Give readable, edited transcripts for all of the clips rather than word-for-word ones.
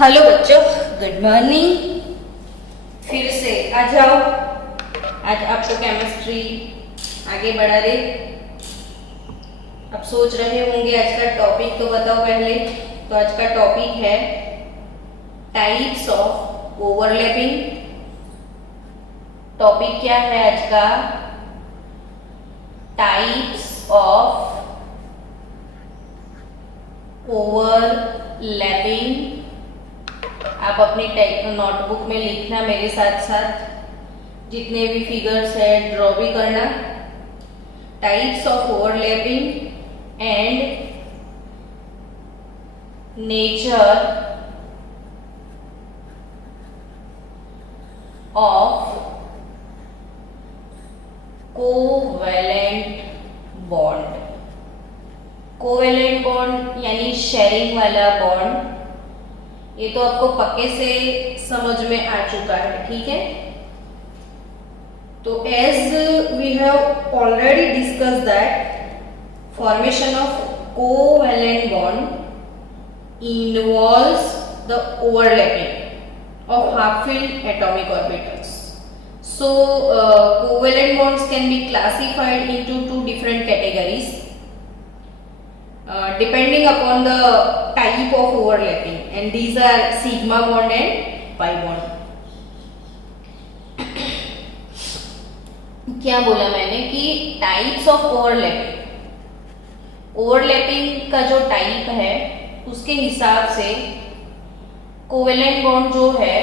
Hello बच्चों, good morning. फिर से आ जाओ। आज आपको केमिस्ट्री आगे बढ़ा दे। अब सोच रहे होंगे आज का टॉपिक तो बताओ पहले। तो आज का टॉपिक है टाइप्स ऑफ ओवरलैपिंग। टॉपिक क्या है आज का? Types of overlapping. आप अपनी नोटबुक में लिखना, मेरे साथ साथ जितने भी फिगर्स है ड्रॉ भी करना। Types of overlapping and nature of covalent bond. Covalent bond यानी शेयरिंग वाला बॉन्ड। ये तो आपको पक्के से समझ में आ चुका है, ठीक है। तो as we have already discuss that formation of covalent bond involves the overlapping of half filled atomic orbitals. So covalent bonds can be classified into two different categories depending upon the type of overlapping, and these are sigma bond and pi bond. क्या बोला मैंने कि types of overlapping. Overlapping का जो type है उसके हिसाब से कोवेलेंट बॉन्ड जो है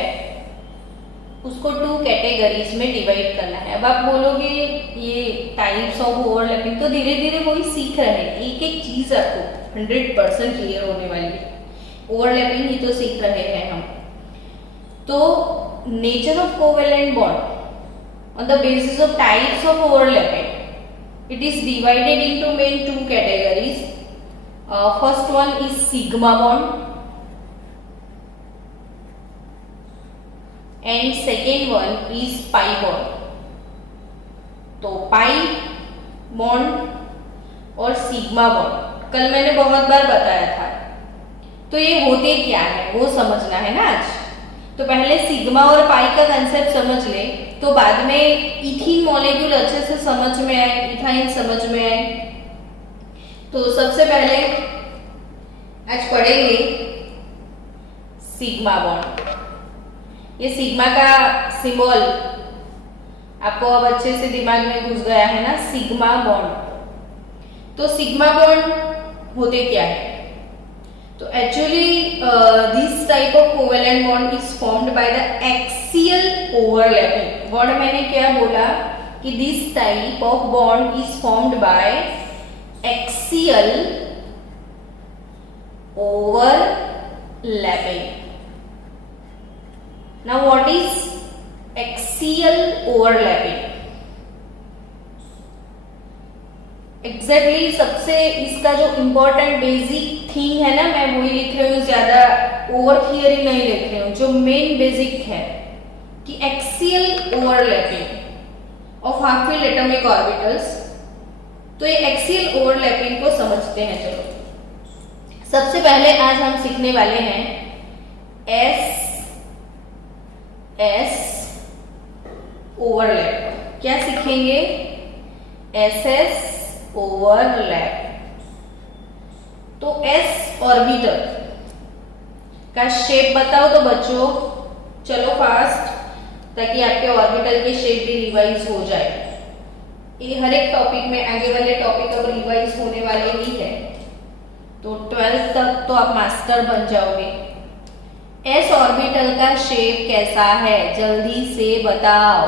उसको टू कैटेगरीज में डिवाइड करना है। अब आप बोलोगे ये टाइप्स ऑफ ओवरलैपिंग, तो धीरे धीरे वही सीख रहे हैं। एक एक चीज आपको 100% क्लियर होने वाली है। ओवरलैपिंग ही तो सीख रहे हैं हम। तो nature of covalent bond on the basis of types of overlapping, it is divided into main two categories. First one is sigma bond and second one is pi bond. तो पाई बॉन्ड और sigma bond कल मैंने बहुत बार बताया था। तो ये होते क्या है वो समझना है ना आज। तो पहले सिग्मा और पाई का कंसेप्ट समझ ले, तो बाद में इथीन मॉलिक्यूल अच्छे से समझ में आए, इथाइन समझ में आए। तो सबसे पहले आज पढ़ेंगे सिग्मा बॉन्ड। ये सिग्मा का सिंबल आपको अब अच्छे से दिमाग में घुस गया है ना, सिग्मा बॉन्ड। तो सिग्मा बॉन्ड होते क्या है? तो actually this type of covalent bond is formed by the axial overlapping. Bond मैंने क्या बोला कि this type of bond is formed by axial overlapping. Now what is axial overlapping? Exactly सबसे इसका जो important basic thing है ना, मैं वही लिख रही हूँ, ज्यादा ओवर थियरी नहीं लिख रही हूँ। जो मेन बेसिक है कि axial overlapping of half filled atomic orbitals। तो ये axial overlapping को समझते हैं। चलो सबसे पहले आज हम सीखने वाले हैं एस ओवरलैप। क्या सीखेंगे? S overlap. तो एस ऑर्बिटल का शेप बताओ तो बच्चों, चलो फास्ट, ताकि आपके ऑर्बिटल के शेप भी रिवाइज हो जाए। ये हर एक टॉपिक में, आगे वाले टॉपिक अब रिवाइज होने वाले ही है। तो 12th तक तो आप मास्टर बन जाओगे। एस ऑर्बिटल का शेप कैसा है जल्दी से बताओ।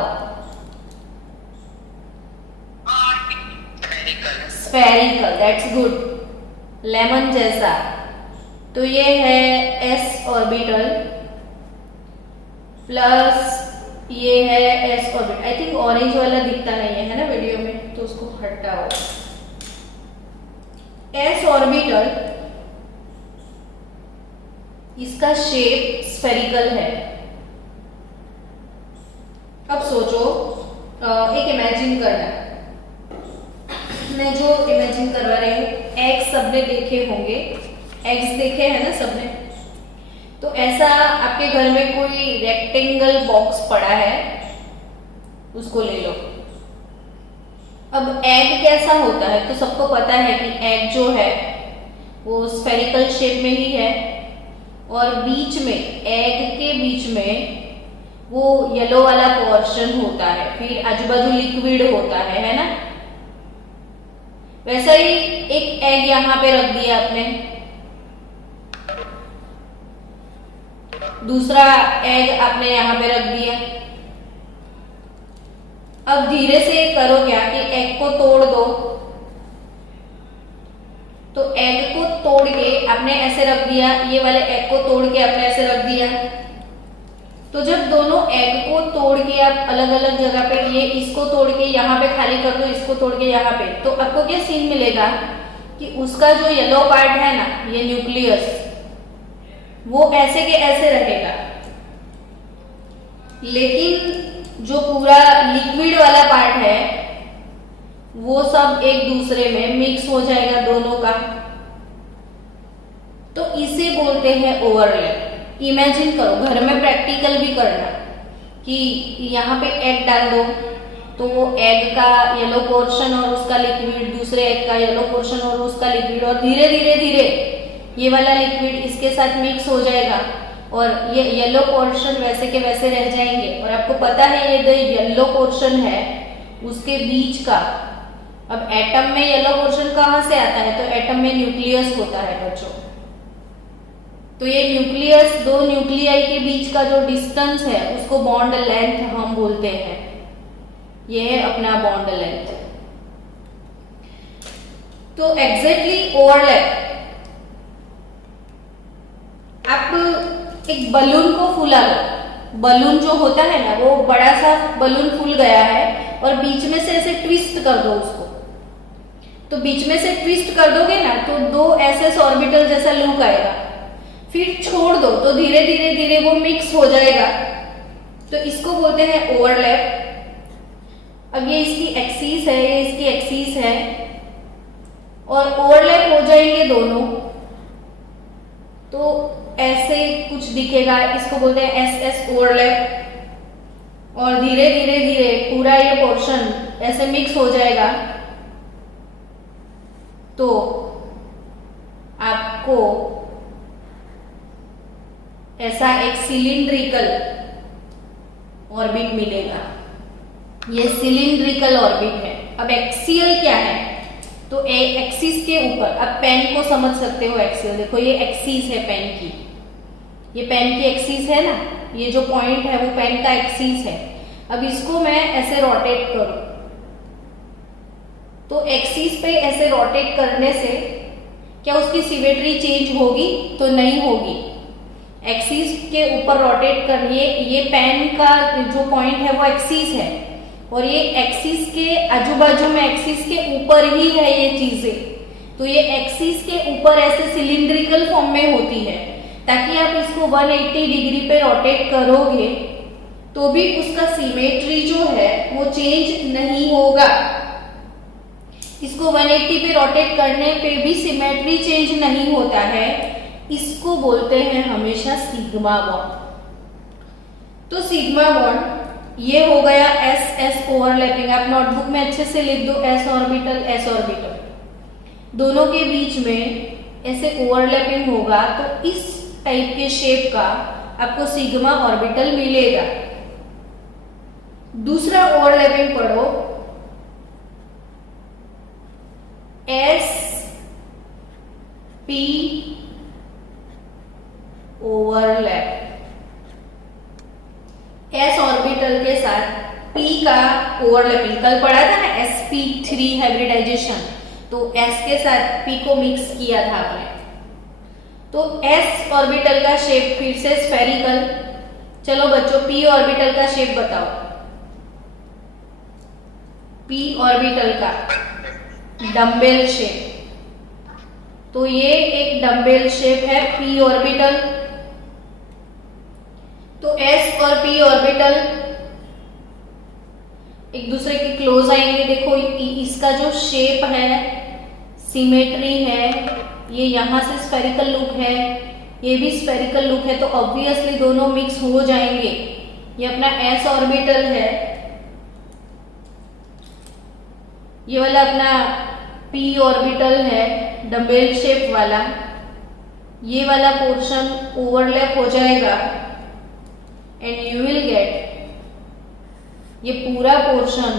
स्फेरिकल, दैट्स गुड, लेमन जैसा। तो ये है एस ऑर्बिटल प्लस ये है S orbital. I think orange वाला दिखता नहीं है ना वीडियो में, तो उसको हटाओ। एस ऑर्बिटल इसका शेप स्फेरिकल है। अब सोचो, एक इमेजिन करना, मैं जो इमेजिन करवा रही हूँ, एग्स सबने देखे होंगे, एग्स देखे हैं ना सबने। तो ऐसा आपके घर में कोई रेक्टेंगल बॉक्स पड़ा है, उसको ले लो। अब एग कैसा होता है, तो सबको पता है कि एग जो है वो स्फेरिकल शेप में ही है, और बीच में, एग के बीच में वो येलो वाला पोर्शन होता है, फिर आजू बाजू लिक्विड होता है ना। वैसा ही एक एग यहां पे रख दिया आपने, दूसरा एग आपने यहां पे रख दिया। अब धीरे से करो क्या कि एग को तोड़ दो। तो एग को तोड़ के आपने ऐसे रख दिया, ये वाले एग को तोड़ के आपने ऐसे रख दिया। तो जब दोनों एग को तोड़ के आप अलग अलग जगह पे, ये इसको तोड़ के यहाँ पे खाली कर दो, इसको तोड़ के यहाँ पे, तो आपको क्या सीन मिलेगा कि उसका जो येलो पार्ट है ना, ये न्यूक्लियस, वो ऐसे के ऐसे रहेगा, लेकिन जो पूरा लिक्विड वाला पार्ट है वो सब एक दूसरे में मिक्स हो जाएगा दोनों का। तो इसे बोलते हैं ओवरलैप। इमेजिन करो, घर में प्रैक्टिकल भी करना कि यहाँ पे एग डाल दो, तो वो एग का येलो पोर्शन और उसका लिक्विड, दूसरे एग का येलो पोर्शन और उसका लिक्विड, और धीरे धीरे धीरे ये वाला लिक्विड इसके साथ मिक्स हो जाएगा और ये येलो पोर्शन वैसे के वैसे रह जाएंगे। और आपको पता है ये जो येलो पोर्शन है उसके बीच का, अब एटम में येलो पोर्शन कहाँ से आता है, तो एटम में न्यूक्लियस होता है बच्चों। तो ये न्यूक्लियस, दो न्यूक्लियाई के बीच का जो डिस्टेंस है उसको बॉन्ड लेंथ हम बोलते हैं। ये है अपना बॉन्ड लेंथ। तो एग्जैक्टली ओवरलैप, आप एक बलून को फूला लो। बलून जो होता है ना, वो बड़ा सा बलून फूल गया है और बीच में से ऐसे ट्विस्ट कर दो उसको। तो बीच में से ट्विस्ट कर दोगे ना, तो दो एसएस ऑर्बिटल जैसा लुक आएगा। फिर छोड़ दो तो धीरे धीरे धीरे वो मिक्स हो जाएगा। तो इसको बोलते हैं ओवरलैप। अब ये इसकी एक्सिस है, ये इसकी एक्सिस है, और ओवरलैप हो जाएंगे दोनों तो ऐसे कुछ दिखेगा। इसको बोलते हैं एस एस ओवरलैप। और धीरे धीरे धीरे पूरा ये पोर्शन ऐसे मिक्स हो जाएगा तो आपको ऐसा एक सिलिंड्रिकल ऑर्बिट मिलेगा। ये सिलिंड्रिकल ऑर्बिट है। अब एक्सियल क्या है, तो एक्सिस के ऊपर, अब पेन को समझ सकते हो एक्सियल। देखो ये एक्सिस है पेन की, ये पेन की एक्सिस है ना, ये जो पॉइंट है वो पेन का एक्सिस है। अब इसको मैं ऐसे रोटेट करूं तो एक्सिस पे ऐसे रोटेट करने से क्या उसकी सिमेट्री चेंज होगी, तो नहीं होगी। एक्सिस के ऊपर रोटेट करिए, ये पेन का जो पॉइंट है वो एक्सिस है और ये एक्सिस के आजू बाजू में, एक्सिस के ऊपर ही है ये चीजें। तो ये एक्सिस के ऊपर ऐसे सिलिंड्रिकल फॉर्म में होती है, ताकि आप इसको 180 डिग्री पे रोटेट करोगे तो भी उसका सिमेट्री जो है वो चेंज नहीं होगा। इसको 180 पे रोटेट करने पे भी सिमेट्री चेंज नहीं होता है। इसको बोलते हैं हमेशा सिग्मा बॉन्ड। तो सिग्मा बॉन्ड ये हो गया एस एस ओवरलैपिंग। आप नोटबुक में अच्छे से लिख दो एस ऑर्बिटल, एस ऑर्बिटल। दोनों के बीच में ऐसे ओवरलैपिंग होगा तो इस टाइप के शेप का आपको सिग्मा ऑर्बिटल मिलेगा। दूसरा ओवरलैपिंग पढ़ो, S P overlap. S orbital के साथ p का ओवरलैपिंग, कल पढ़ा था ना sp3 हाइब्रिडाइजेशन, तो s के साथ p को मिक्स किया था आपने। तो s ऑर्बिटल का शेप फिर से स्फेरिकल। चलो बच्चों p ऑर्बिटल का शेप बताओ। p ऑर्बिटल का डम्बेल शेप। तो ये एक डम्बेल शेप है p ऑर्बिटल। तो s और p ऑर्बिटल एक दूसरे के क्लोज आएंगे। देखो इसका जो शेप है, सिमेट्री है, ये यहां से स्फेरिकल लुक है, ये भी स्फेरिकल लुक है, तो ऑब्वियसली दोनों मिक्स हो जाएंगे। ये अपना s ऑर्बिटल है, ये वाला अपना p ऑर्बिटल है डम्बेल शेप वाला। ये वाला पोर्शन ओवरलैप हो जाएगा एंड यू विल गेट, ये पूरा पोर्शन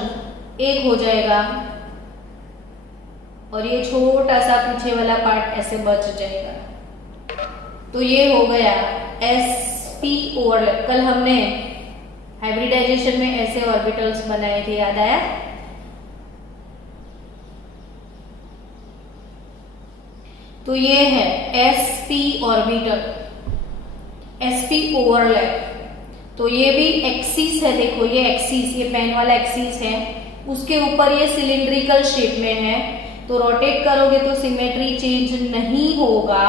एक हो जाएगा और ये छोटा सा पीछे वाला पार्ट ऐसे बच जाएगा। तो ये हो गया sp ओवरलैप। कल हमने हाइब्रिडाइजेशन में ऐसे ऑर्बिटल्स बनाए थे, याद आया? तो ये है sp ऑर्बिटल, sp ओवरलैप। तो ये भी एक्सिस है, देखो ये एक्सिस, ये पेन वाला एक्सिस है, उसके ऊपर ये सिलिंड्रिकल शेप में है, तो रोटेट करोगे तो सिमेट्री चेंज नहीं होगा,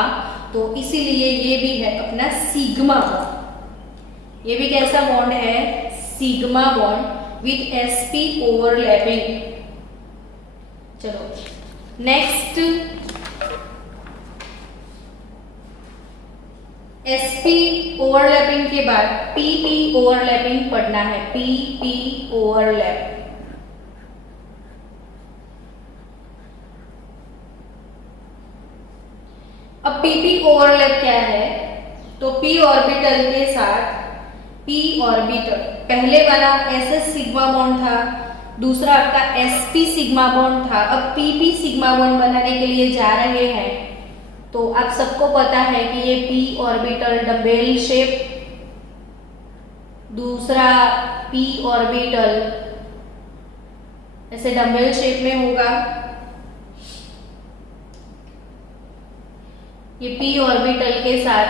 तो इसीलिए ये भी है अपना सिग्मा बॉन्ड। ये भी कैसा बॉन्ड है? Sigma bond with sp overlapping. चलो नेक्स्ट, sp ओवरलैपिंग के बाद pp ओवरलैपिंग पढ़ना है, pp ओवरलैप। अब pp ओवरलैप क्या है? तो p ऑर्बिटल के साथ p ऑर्बिटल, पहले वाला ss सिग्मा बॉन्ड था, दूसरा आपका sp सिग्मा बॉन्ड था। अब pp सिग्मा बॉन्ड बनाने के लिए जा रहे हैं, तो आप सबको पता है कि ये p ऑर्बिटल डम्बेल शेप, दूसरा p ऑर्बिटल ऐसे डम्बेल शेप में होगा। ये p ऑर्बिटल के साथ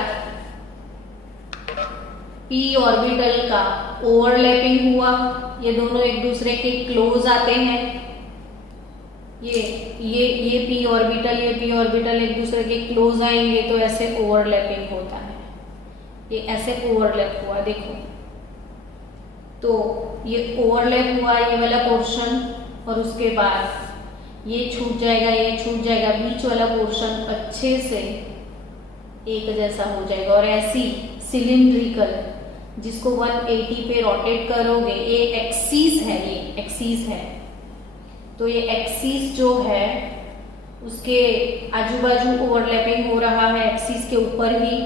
p ऑर्बिटल का ओवरलैपिंग हुआ, ये दोनों एक दूसरे के क्लोज आते हैं। ये p ऑर्बिटल, ये p ऑर्बिटल एक दूसरे के क्लोज आएंगे, तो ऐसे ओवरलैपिंग होता है। ये ऐसे ओवरलैप हुआ, देखो, तो ये ओवरलैप हुआ ये वाला पोर्शन, और उसके बाद ये छूट जाएगा, ये छूट जाएगा, बीच वाला पोर्शन अच्छे से एक जैसा हो जाएगा। और ऐसी सिलिंड्रिकल, जिसको 180 पे रोटेट करोगे, ये एक्सिस है, ये एक्सिस है, तो ये एक्सिस जो है उसके आजू बाजू ओवरलैपिंग हो रहा है, एक्सिस के ऊपर ही,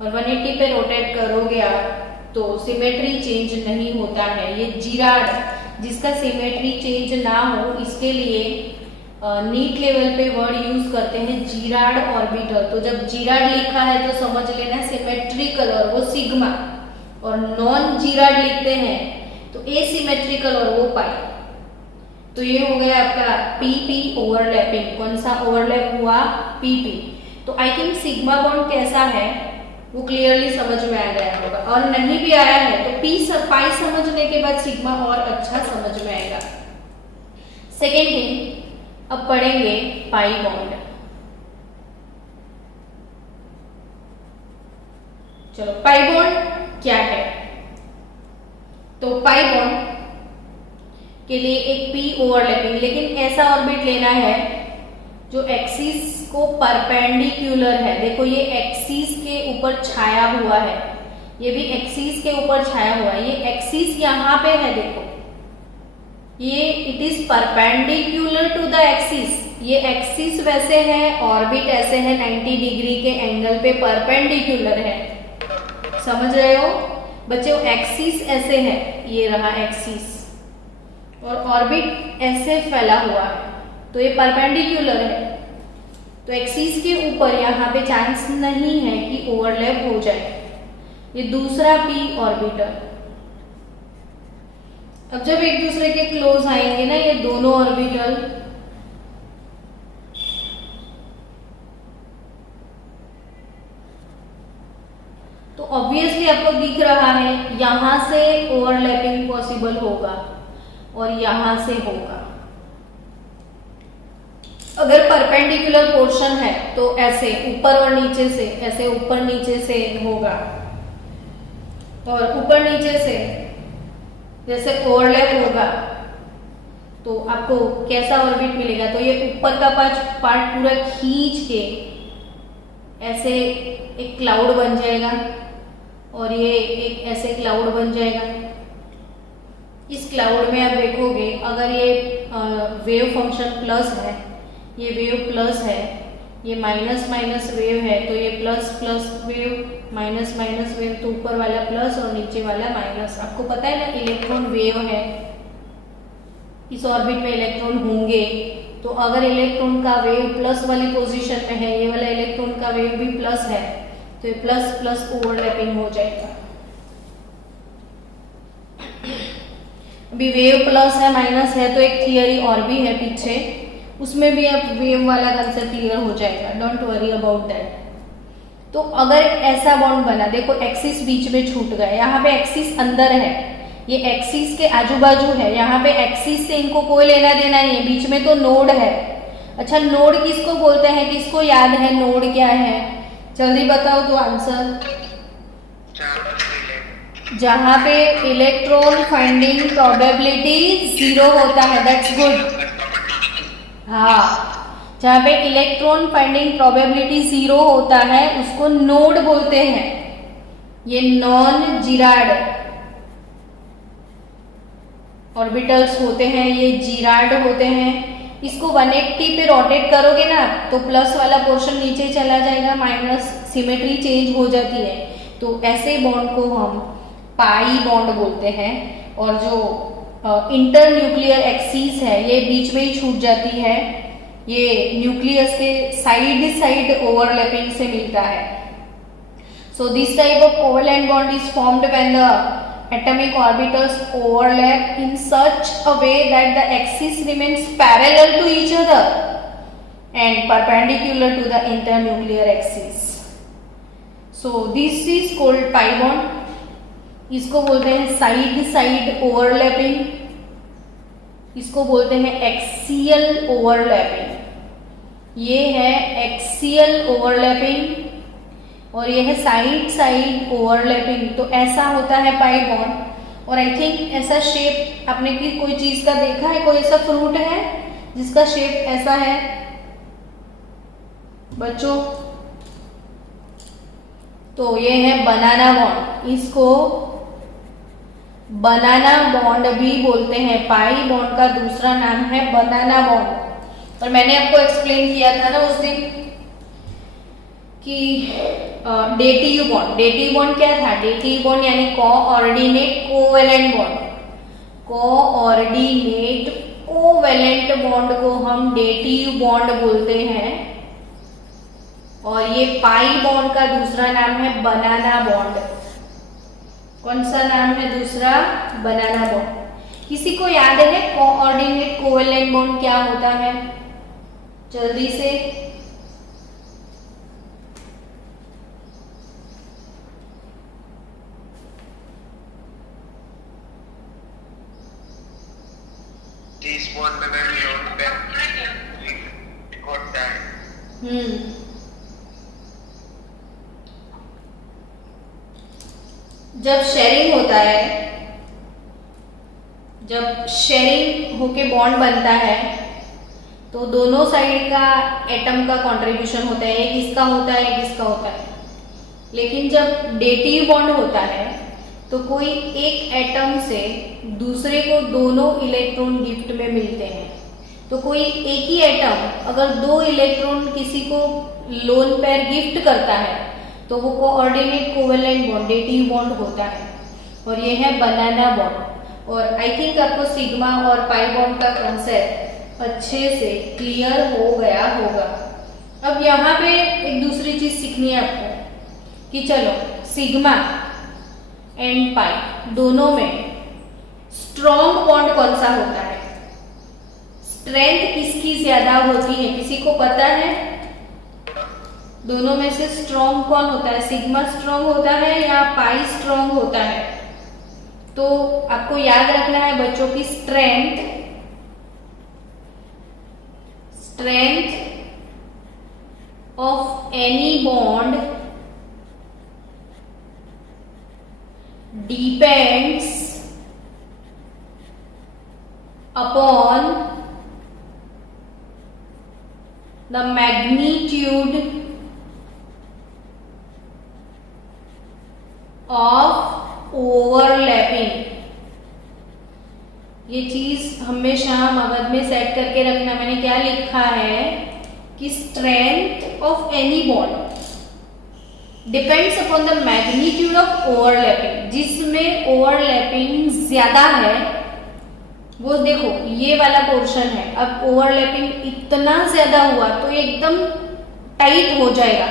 और 180 पे रोटेट करोगे आप तो सिमेट्री चेंज नहीं होता है। ये जिराड, जिसका सिमेट्री चेंज ना हो, इसके लिए नीट लेवल पे वर्ड यूज करते हैं जिराड ऑर्बिटल। तो जब जिराड लिखा है तो समझ लेना सिमेट्रिकल और वो सिग्मा, और नॉन जिराड लिखते हैं तो एसिमेट्रिकल और वो पाई। तो ये हो गया आपका pp ओवरलैपिंग। कौन सा ओवरलैप हुआ? pp। तो आई थिंक सिग्मा बॉन्ड कैसा है वो क्लियरली समझ में आ गया होगा, और नहीं भी आया है तो पाई समझने के बाद सिग्मा और अच्छा समझ में आएगा। सेकेंड थिंग, अब पढ़ेंगे पाई बॉन्ड। चलो पाई बॉन्ड क्या है? तो पाई बॉन्ड के लिए एक p ओवरलैपिंग, लेकिन ऐसा ऑर्बिट लेना है जो एक्सिस को परपेंडिकुलर है। देखो ये एक्सिस के ऊपर छाया हुआ है, ये भी एक्सिस के ऊपर छाया हुआ है, ये एक्सिस यहाँ पे है, देखो ये it is perpendicular to the axis. ये एक्सिस वैसे है, ऑर्बिट ऐसे है, 90 डिग्री के एंगल पे परपेंडिकुलर है। समझ रहे हो बच्चों? एक्सिस ऐसे है, ये रहा एक्सिस, और ऑर्बिट ऐसे फैला हुआ है, तो ये परपेंडिकुलर है। तो एक्सिस के ऊपर यहाँ पे चांस नहीं है कि ओवरलैप हो जाए। ये दूसरा p ऑर्बिटल, अब जब एक दूसरे के क्लोज आएंगे ना ये दोनों ऑर्बिटल, तो ऑब्वियसली आपको दिख रहा है यहां से ओवरलैपिंग पॉसिबल होगा और यहां से होगा। अगर परपेंडिकुलर पोर्शन है तो ऐसे ऊपर और नीचे से, ऐसे ऊपर नीचे से होगा, और ऊपर नीचे से जैसे ओवरलैप होगा तो आपको कैसा ऑर्बिट मिलेगा? तो ये ऊपर का पार्ट पूरा खींच के ऐसे एक क्लाउड बन जाएगा और ये एक ऐसे क्लाउड बन जाएगा। इस क्लाउड में आप देखोगे अगर ये वेव फंक्शन प्लस है, ये वेव प्लस है, ये माइनस माइनस वेव है, तो ये plus plus wave, minus minus wave, तो ऊपर वाला प्लस और नीचे वाला माइनस। आपको पता है ना इलेक्ट्रॉन वेव है, इस ऑर्बिट में इलेक्ट्रॉन होंगे, तो अगर इलेक्ट्रॉन का वेव प्लस वाली पोजीशन में है, ये वाला इलेक्ट्रॉन का वेव भी प्लस है, तो ये प्लस प्लस ओवरलैपिंग हो जाएगा। अभी वेव प्लस है माइनस है, तो एक थियरी और भी है पीछे, उसमें भी अब वेव वाला कंसेप्ट क्लियर हो जाएगा, डोंट वरी अबाउट दैट। तो अगर ऐसा बॉन्ड बना, देखो एक्सिस बीच में छूट गया, यहाँ पे एक्सिस अंदर है, ये एक्सिस के आजू बाजू है, यहाँ पे एक्सिस से इनको कोई लेना देना नहीं है, बीच में तो नोड है। अच्छा नोड किसको बोलते हैं, किसको याद है नोड क्या है, जल्दी बताओ तो आंसर। जहाँ पे इलेक्ट्रॉन फाइंडिंग प्रोबेबिलिटी 0 होता है, दैट्स गुड। हाँ, जहाँ पे इलेक्ट्रॉन फाइंडिंग प्रोबेबिलिटी 0 होता है उसको नोड बोलते हैं। ये नॉन जिराड ऑर्बिटल्स होते हैं, ये जिराड होते हैं। इसको 180 पे रोटेट करोगे ना तो प्लस वाला पोर्शन नीचे चला जाएगा, माइनस सिमेट्री चेंज हो जाती है, तो ऐसे बॉन्ड को हम पाई बॉन्ड बोलते हैं। और जो इंटर न्यूक्लियर एक्सिस है ये बीच में ही छूट जाती है, ये न्यूक्लियस के साइड ओवरलैपिंग से मिलता है। So this type of covalent bond is formed when the atomic orbitals overlap in such a way that the axis remains parallel to each other and perpendicular to the internuclear axis. So this is called pi bond. इसको बोलते हैं side overlapping, इसको बोलते हैं axial overlapping. ये है axial overlapping और ये है साइड ओवरलैपिंग। तो ऐसा होता है पाई बॉन्ड। और आई थिंक ऐसा शेप आपने की कोई चीज का देखा है, कोई ऐसा फ्रूट है जिसका शेप ऐसा है बच्चों? तो ये है बनाना बॉन्ड, इसको बनाना बॉन्ड भी बोलते हैं। पाई बॉन्ड का दूसरा नाम है बनाना बॉन्ड। और मैंने आपको एक्सप्लेन किया था ना उस दिन कि डेटिव बॉन्ड क्या था? डेटिव बॉन्ड यानी coordinate covalent bond. Coordinate covalent bond को हम डेटिव बॉन्ड बोलते हैं। और ये पाई बॉन्ड का दूसरा नाम है बनाना बॉन्ड। कौन सा नाम है दूसरा? बनाना बॉन्ड। किसी को याद है कोऑर्डिनेट कोवेलेंट बॉन्ड क्या होता है? जल्दी से। This one when I'm on back, got that. जब शेयरिंग होता है, जब शेयरिंग होके बॉन्ड बनता है तो दोनों साइड का एटम का कंट्रीब्यूशन होता है, एक इसका होता है एक इसका होता है। लेकिन जब डेटिव बॉन्ड होता है तो कोई एक एटम से दूसरे को दोनों इलेक्ट्रॉन गिफ्ट में मिलते हैं। तो कोई एक ही एटम अगर 2 इलेक्ट्रॉन किसी को लोन पेयर गिफ्ट करता है तो वो coordinate covalent bond dative bond होता है। और ये है बनाना बॉन्ड। और आई थिंक आपको सिग्मा और पाई बॉन्ड का कंसेप्ट अच्छे से क्लियर हो गया होगा। अब यहाँ पे एक दूसरी चीज सीखनी है आपको कि चलो सिग्मा एंड पाई दोनों में स्ट्रॉन्ग बॉन्ड कौन सा होता है? स्ट्रेंथ किसकी ज्यादा होती है? किसी को पता है? दोनों में से स्ट्रॉन्ग कौन होता है? सिग्मा स्ट्रॉन्ग होता है या पाई स्ट्रॉन्ग होता है? तो आपको याद रखना है बच्चों की strength of any bond depends upon the magnitude of overlapping. ये चीज हमेशा मगज में सेट करके रखना। मैंने क्या लिखा है कि strength of any bond depends upon the magnitude of overlapping. जिसमें ओवरलैपिंग ज्यादा है वो देखो ये वाला पोर्शन है। अब ओवरलैपिंग इतना ज्यादा हुआ तो एकदम टाइट हो जाएगा,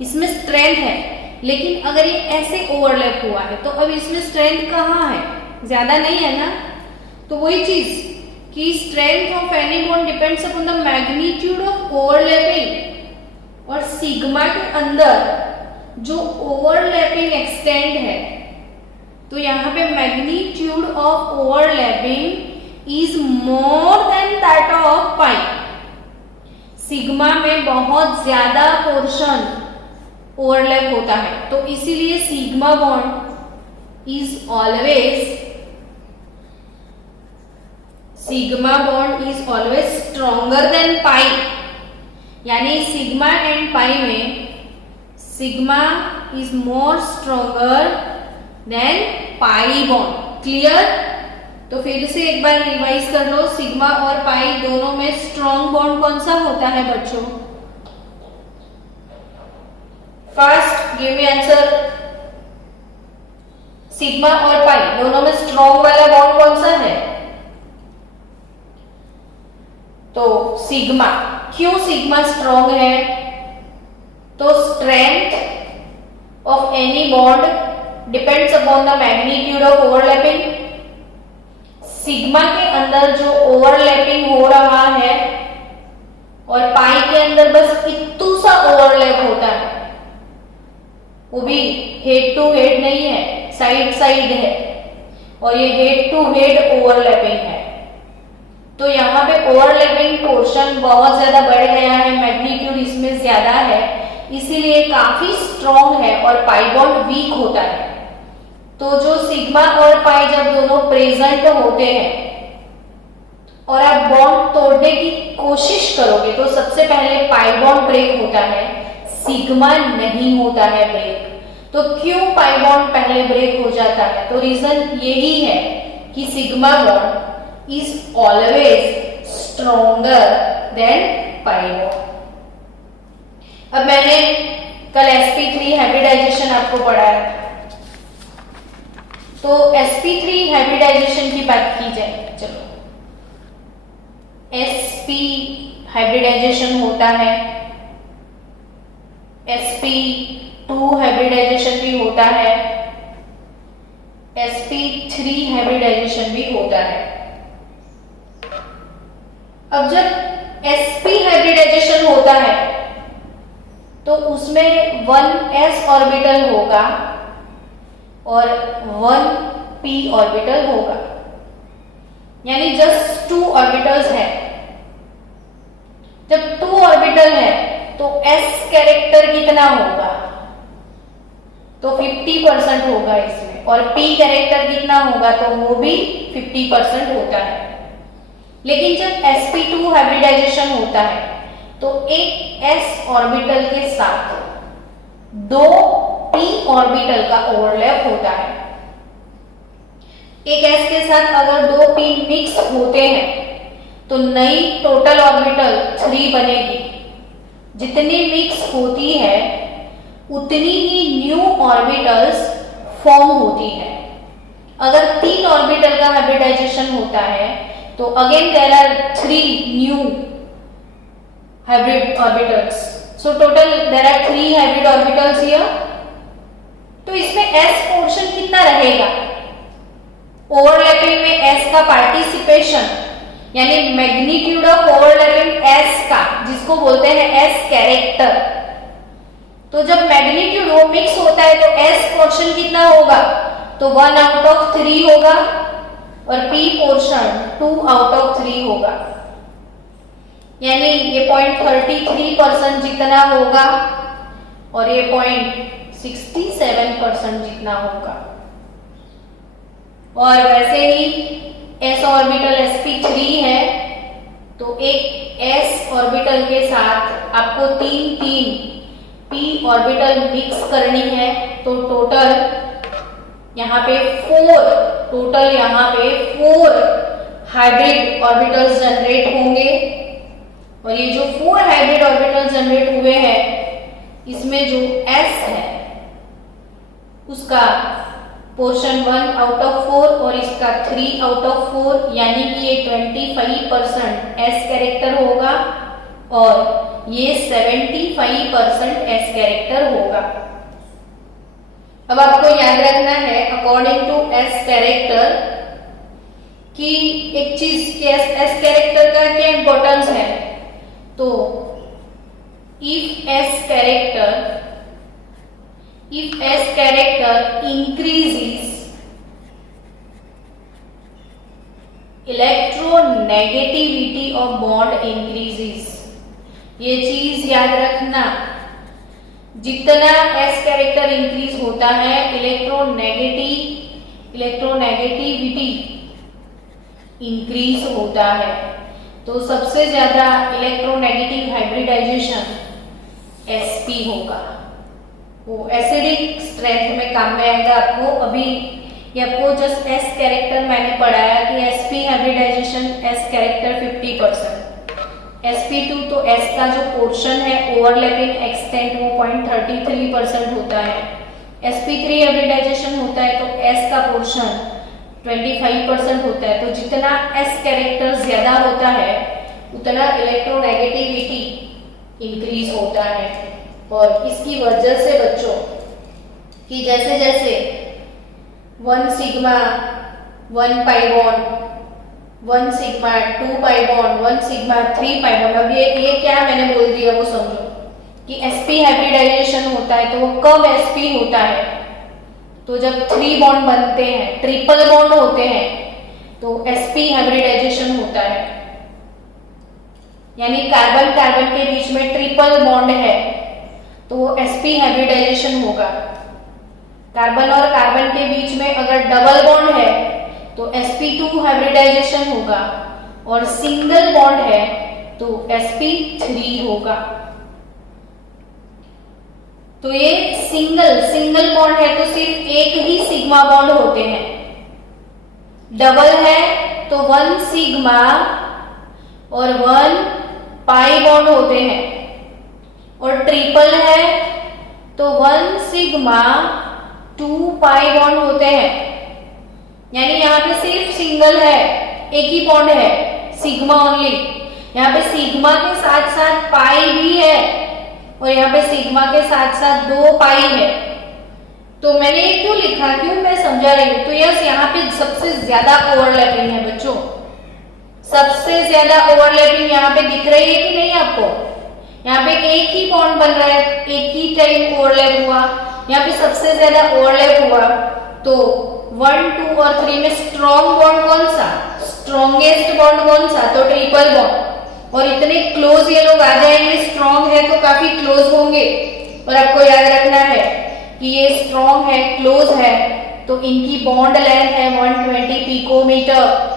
इसमें स्ट्रेंथ है। लेकिन अगर ये ऐसे ओवरलैप हुआ है तो अब इसमें स्ट्रेंथ कहाँ है, ज्यादा नहीं है ना। तो वही चीज कि strength of any bond depends upon the magnitude of overlapping. और सिग्मा के अंदर जो ओवरलैपिंग एक्सटेंड है तो यहाँ पे magnitude of overlapping is more than that of pi. Sigma में बहुत ज्यादा पोर्शन ओवरलैप होता है, तो इसीलिए sigma bond is always stronger than pi. यानी सिग्मा एंड पाई में sigma is more stronger than pi bond. Clear? तो फिर से एक बार रिवाइज कर लो, सिग्मा और पाई दोनों में स्ट्रॉन्ग बॉन्ड कौन सा होता है बच्चों? First give me answer. Sigma और पाई दोनों में स्ट्रॉन्ग वाला बॉन्ड कौन सा है? तो सिग्मा। क्यों सिग्मा स्ट्रॉन्ग है? तो strength of any bond depends upon the magnitude of overlapping. Sigma के अंदर जो ओवरलैपिंग हो रहा है और पाई के अंदर बस इतू सा ओवरलैप होता है, वो भी हेड टू हेड नहीं है, साइड साइड है, और ये हेड टू हेड ओवरलैपिंग है। तो यहाँ पे ओवरलैपिंग पोर्शन बहुत ज्यादा बढ़ गया है, मैग्नीट्यूड इसमें ज्यादा है, इसीलिए काफी स्ट्रॉन्ग है और पाई बॉन्ड वीक होता है। तो जो सिग्मा और पाई जब दोनों प्रेजेंट होते हैं और आप बॉन्ड तोड़ने की कोशिश करोगे तो सबसे पहले पाई बॉन्ड ब्रेक होता है, सिग्मा नहीं होता है ब्रेक। तो क्यों पाई बॉन्ड पहले ब्रेक हो जाता है? तो रीजन यही है कि sigma bond is always stronger than pi bond. अब मैंने कल sp3 हाइब्रिडाइजेशन आपको पढ़ाया, तो sp3 हाइब्रिडाइजेशन की बात की जाए। चलो, sp हाइब्रिडाइजेशन होता है, sp2 हाइब्रिडाइजेशन भी होता है, sp3 हाइब्रिडाइजेशन भी होता है। अब जब sp हाइब्रिडाइजेशन होता है तो उसमें 1s ऑर्बिटल होगा और 1p ऑर्बिटल होगा, यानी जस्ट 2 ऑर्बिटल्स है। जब 2 ऑर्बिटल है तो s कैरेक्टर कितना होगा? तो 50% होगा इसमें, और p कैरेक्टर कितना होगा? तो वो भी 50% होता है। लेकिन जब sp2 हाइब्रिडाइजेशन होता है तो एक s ऑर्बिटल के साथ 2 p ऑर्बिटल का ओवरलैप होता है। एक s के साथ अगर 2 p मिक्स होते हैं तो नई टोटल ऑर्बिटल 3 बनेगी। जितनी मिक्स होती है उतनी ही न्यू ऑर्बिटल्स फॉर्म होती है। अगर 3 ऑर्बिटल का हाइब्रिडाइजेशन होता है तो again there are 3 new hybrid orbitals. So total there are 3 hybrid orbitals here. तो इसमें s पोर्शन कितना रहेगा? ओवरलैपिंग में s का पार्टिसिपेशन यानी मैग्नीट्यूड ऑफ ओवरलैपिंग s का, जिसको बोलते हैं s कैरेक्टर। तो जब मैग्नीट्यूड वो मिक्स होता है तो s पोर्शन कितना होगा? तो 1 आउट ऑफ 3 होगा और p पोर्शन 2 आउट ऑफ 3 होगा, यानी ये 0.33% जितना होगा और ये 0.67% जितना होगा। और वैसे ही s ऑर्बिटल sp3 है तो एक s ऑर्बिटल के साथ आपको 3 p ऑर्बिटल मिक्स करनी है, तो टोटल यहाँ पे 4 टोटल, यहाँ पे 4 हाइब्रिड ऑर्बिटल्स जनरेट होंगे। और ये जो 4 हाइब्रिड ऑर्बिटल्स जनरेट हुए हैं, इसमें जो s है उसका पोर्शन 1 आउट ऑफ 4 और इसका 3 आउट ऑफ 4, यानी कि ये 25% s कैरेक्टर होगा और ये 75% s कैरेक्टर होगा। अब आपको याद रखना है अकॉर्डिंग टू s कैरेक्टर कि एक चीज के s कैरेक्टर का क्या इंपॉर्टेंस है। तो if s character increases, electronegativity of bond increases। ये चीज याद रखना, जितना s कैरेक्टर इंक्रीज होता है इलेक्ट्रोनेगेटिविटी इंक्रीज होता है। तो सबसे ज्यादा इलेक्ट्रोनेगेटिव हाइब्रिडाइजेशन sp होगा, वो एसिडिक स्ट्रेंथ में काम में आएगा आपको। अभी ये आपको जस्ट s कैरेक्टर मैंने पढ़ाया कि sp hybridisation s character 50%, sp2 तो s का जो पोर्शन है ओवरलैपिंग एक्सटेंट वो 0.33% होता है। sp3 हाइब्रिडाइजेशन होता है तो s का पोर्शन 25% होता है। तो जितना s कैरेक्टर ज्यादा होता है उतना इलेक्ट्रोनेगेटिविटी इंक्रीज होता है। और इसकी वजह से बच्चों कि जैसे जैसे 1 sigma 1 pi bond, 1 sigma 2 pi bond, 1 sigma 3 pi bond, अब ये क्या मैंने बोल दिया वो समझो कि sp हाइब्रिडाइजेशन होता है तो वो कब sp होता है, तो जब 3 बॉन्ड बनते हैं, ट्रिपल बॉन्ड होते हैं तो sp हाइब्रिडाइजेशन होता है। यानी कार्बन कार्बन के बीच में ट्रिपल बॉन्ड है तो वो sp हाइब्रिडाइजेशन होगा। कार्बन और कार्बन के बीच में अगर डबल बॉन्ड है तो sp2 हाइब्रिडाइजेशन होगा और सिंगल बॉन्ड है तो sp3 होगा। तो ये सिंगल बॉन्ड है तो सिर्फ एक ही सिग्मा बॉन्ड होते हैं, डबल है तो 1 सिग्मा और 1 पाई बॉन्ड होते हैं, और ट्रिपल है तो 1 सिग्मा 2 पाई बॉन्ड होते हैं। यानी यहाँ पे सिर्फ सिंगल है, एक ही बॉन्ड है, सिग्मा ओनली। यहाँ पे सिग्मा के साथ साथ पाई भी है और यहाँ पे सिग्मा के साथ साथ 2 पाई है। तो मैंने ये क्यों लिखा, क्यों मैं समझा रही हूँ। तो यस, यहाँ पे सबसे ज्यादा ओवरलैपिंग है बच्चों, सबसे ज्यादा ओवरलैपिंग यहाँ पे दिख रही है कि नहीं आपको। यहाँ पे एक ही बॉन्ड बन रहा है, एक ही टाइम ओवरलैप हुआ, यहाँ पे सबसे ज्यादा ओवरलैप हुआ। तो 1, 2 और 3 में स्ट्रॉन्ग बॉन्ड कौन सा, स्ट्रॉन्गेस्ट बॉन्ड कौन सा, तो ट्रिपल बॉन्ड। और इतने क्लोज ये लोग आ जाएंगे, स्ट्रॉन्ग है तो काफी क्लोज होंगे। और आपको याद रखना है कि ये स्ट्रॉन्ग है, क्लोज है, तो इनकी बॉन्ड लेंथ है 120 पिकोमीटर।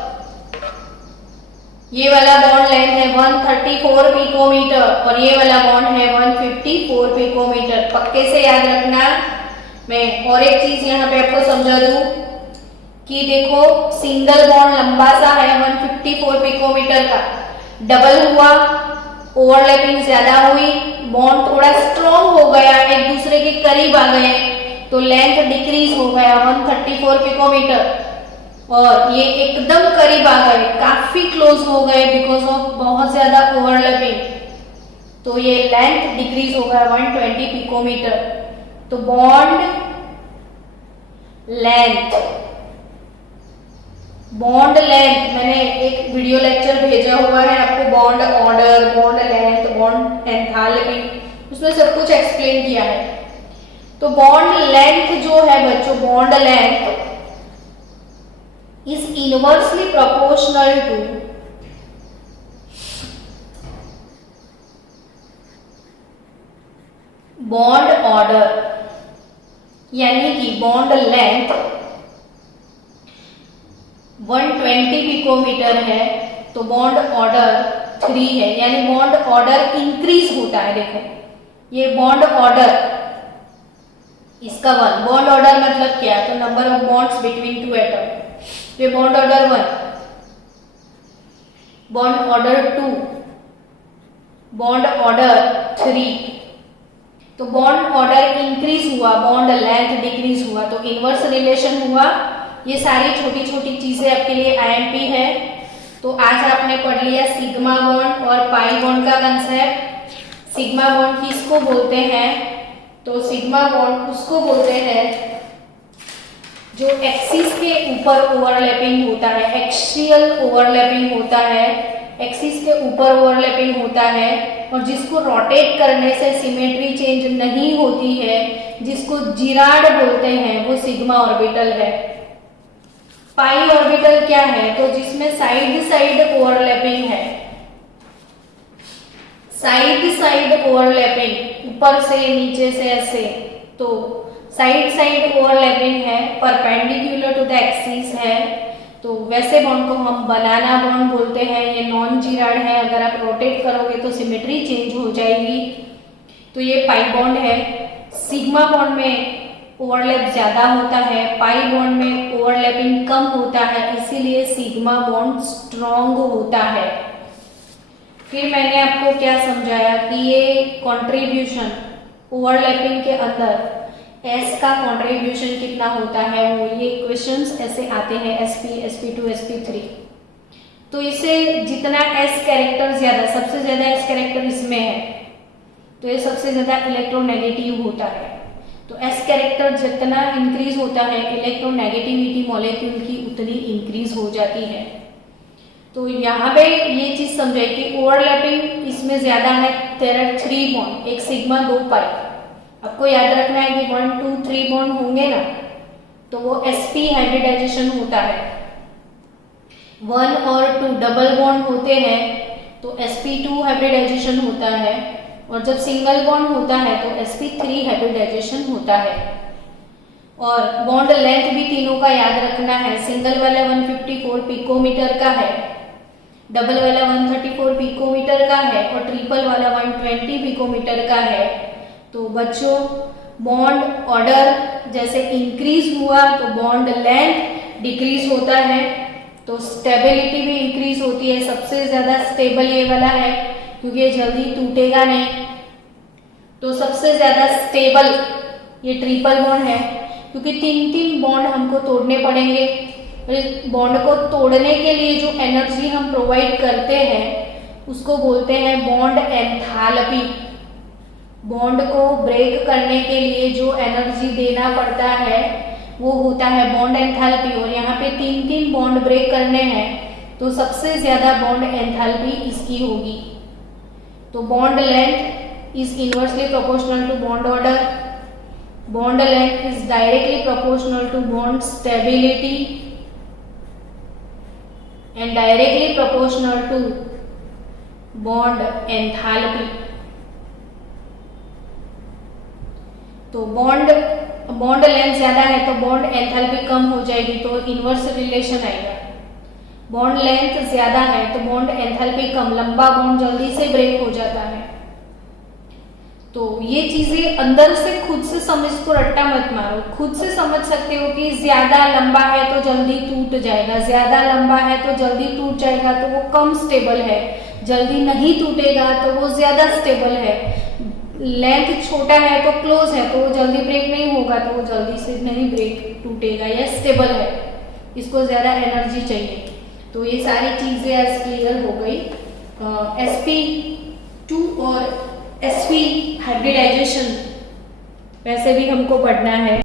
ये वाला बॉन्ड लेंथ है 134 पिकोमीटर और ये वाला बॉन्ड है 154 पिकोमीटर। पक्के से याद रखना। मैं और एक चीज यहाँ पे आपको समझा दूं कि देखो सिंगल बॉन्ड लंबा सा है 154 पिकोमीटर का, डबल हुआ, ओवरलैपिंग ज्यादा हुई, बॉन्ड थोड़ा स्ट्रॉन्ग हो गया, एक दूसरे के करीब आ गए तो लेंथ डिक्रीज हो गया 134 पिकोमीटर। और ये एकदम करीब आ गए, काफी क्लोज हो गए बिकॉज ऑफ बहुत ज्यादा ओवरलैपिंग, तो ये लेंथ डिक्रीज हो गया 120 पिकोमीटर। तो बॉन्ड लेंथ मैंने एक वीडियो लेक्चर भेजा हुआ है आपको, bond order, bond length, bond enthalpy, उसमें सब कुछ एक्सप्लेन किया है। तो बॉन्ड लेंथ जो है बच्चों, bond length is inversely proportional to bond order। यानी कि बॉन्ड लेंथ 120 पिकोमीटर है तो बॉन्ड ऑर्डर 3 है, यानी बॉन्ड ऑर्डर इंक्रीज होता है। देखो ये बॉन्ड ऑर्डर इसका 1। बॉन्ड ऑर्डर मतलब क्या? तो number of bonds between two atom. ये bond order 1, bond order 2, bond order 3। तो बॉन्ड ऑर्डर इंक्रीज हुआ, बॉन्ड लेंथ डिक्रीज हुआ, तो इनवर्स रिलेशन हुआ। ये सारी छोटी छोटी चीजें आपके लिए आईएमपी है। तो आज आपने पढ़ लिया सिग्मा बॉन्ड और पाई बॉन्ड का कंसेप्ट। सिग्मा बॉन्ड किसको बोलते हैं? तो सिग्मा बॉन्ड उसको बोलते हैं जो एक्सिस के ऊपर ओवरलैपिंग होता है, एक्सियल ओवरलैपिंग होता है, एक्सिस के ऊपर ओवरलैपिंग होता है, और जिसको रोटेट करने से सिमेट्री चेंज नहीं होती है, जिसको जिराड बोलते हैं, वो सिग्मा ऑर्बिटल है। पाई ऑर्बिटल क्या है? तो जिसमें साइड साइड ओवरलैपिंग है, साइड साइड ओवरलैपिंग, ऊपर से नीचे से ऐसे, तो साइड साइड ओवरलैपिंग है, परपेंडिकुलर टू द एक्सिस है, तो वैसे बॉन्ड को हम बनाना बॉन्ड बोलते हैं। ये नॉन जिराड है, अगर आप रोटेट करोगे तो सिमेट्री चेंज हो जाएगी। तो ये पाई बॉन्ड है। सिग्मा बॉन्ड में ओवरलैप ज्यादा होता है, पाई बॉन्ड में ओवरलैपिंग कम होता है, इसीलिए सिग्मा बॉन्ड स्ट्रॉन्ग होता है। फिर मैंने आपको क्या समझाया कि ये कंट्रीब्यूशन ओवरलैपिंग के अंदर S का कंट्रीब्यूशन कितना होता है, वो ये क्वेश्चंस ऐसे आते हैं sp, sp2, sp3। तो इसे जितना S कैरेक्टर ज्यादा, सबसे ज्यादा S कैरेक्टर इसमें है, तो ये सबसे ज्यादा इलेक्ट्रोनेगेटिव होता है। तो S कैरेक्टर जितना इंक्रीज होता है, इलेक्ट्रोनेगेटिविटी मॉलिक्यूल की उतनी इंक्रीज हो जाती है। तो यहाँ पे ये चीज समझे कि ओवरलैपिंग इसमें ज्यादा है। देयर आर 3 बॉन्ड, एक सिग्मा 2 पाई। आपको याद रखना है कि 1, 2, 3 बॉन्ड होंगे ना, तो वो sp हाइब्रिडाइजेशन होता है। 1 और 2 डबल बॉन्ड होते हैं तो sp2 हाइब्रिडाइजेशन होता है, और जब सिंगल बॉन्ड होता है तो sp3 हाइब्रिडाइजेशन होता है। और बॉन्ड लेंथ भी तीनों का याद रखना है। सिंगल वाला 154 पिकोमीटर का है, डबल वाला 134 पिकोमीटर का है, और ट्रिपल वाला 120 पिकोमीटर का है। तो बच्चों, बॉन्ड ऑर्डर जैसे इंक्रीज हुआ तो बॉन्ड लेंथ डिक्रीज होता है, तो स्टेबिलिटी भी इंक्रीज होती है। सबसे ज्यादा स्टेबल ये वाला है क्योंकि ये जल्दी टूटेगा नहीं। तो सबसे ज्यादा स्टेबल ये ट्रिपल बॉन्ड है, क्योंकि 3-3 बॉन्ड हमको तोड़ने पड़ेंगे। बॉन्ड को तोड़ने के लिए जो एनर्जी हम प्रोवाइड करते हैं उसको बोलते हैं बॉन्ड एंथैल्पी। बॉन्ड को ब्रेक करने के लिए जो एनर्जी देना पड़ता है वो होता है बॉन्ड एंथैल्पी। और यहाँ पे 3-3 बॉन्ड ब्रेक करने हैं, तो सबसे ज्यादा बॉन्ड एंथैल्पी इसकी होगी। तो bond length is inversely proportional to bond order, bond length is directly proportional to bond stability, and directly proportional to bond enthalpy। तो बॉन्ड लेंथ ज्यादा है तो बॉन्ड एंथैल्पी कम हो जाएगी, तो इनवर्स रिलेशन आएगा। बॉन्ड लेंथ ज्यादा है तो बॉन्ड एंथैल्पी कम, लंबा बॉन्ड जल्दी से ब्रेक हो जाता है। तो ये चीजें अंदर से खुद से समझ को रट्टा मत मारो, खुद से समझ सकते हो कि ज्यादा लंबा है तो जल्दी टूट जाएगा, ज्यादा लंबा है तो जल्दी टूट जाएगा, तो वो कम स्टेबल है। जल्दी नहीं टूटेगा तो वो ज्यादा स्टेबल है। लेंथ छोटा है तो क्लोज है तो वो जल्दी ब्रेक नहीं होगा, तो वो जल्दी से नहीं ब्रेक टूटेगा या स्टेबल है, इसको ज्यादा एनर्जी चाहिए। तो ये सारी चीजें आज क्लियर हो गई। sp2 और sp हाइब्रिडाइजेशन वैसे भी हमको पढ़ना है।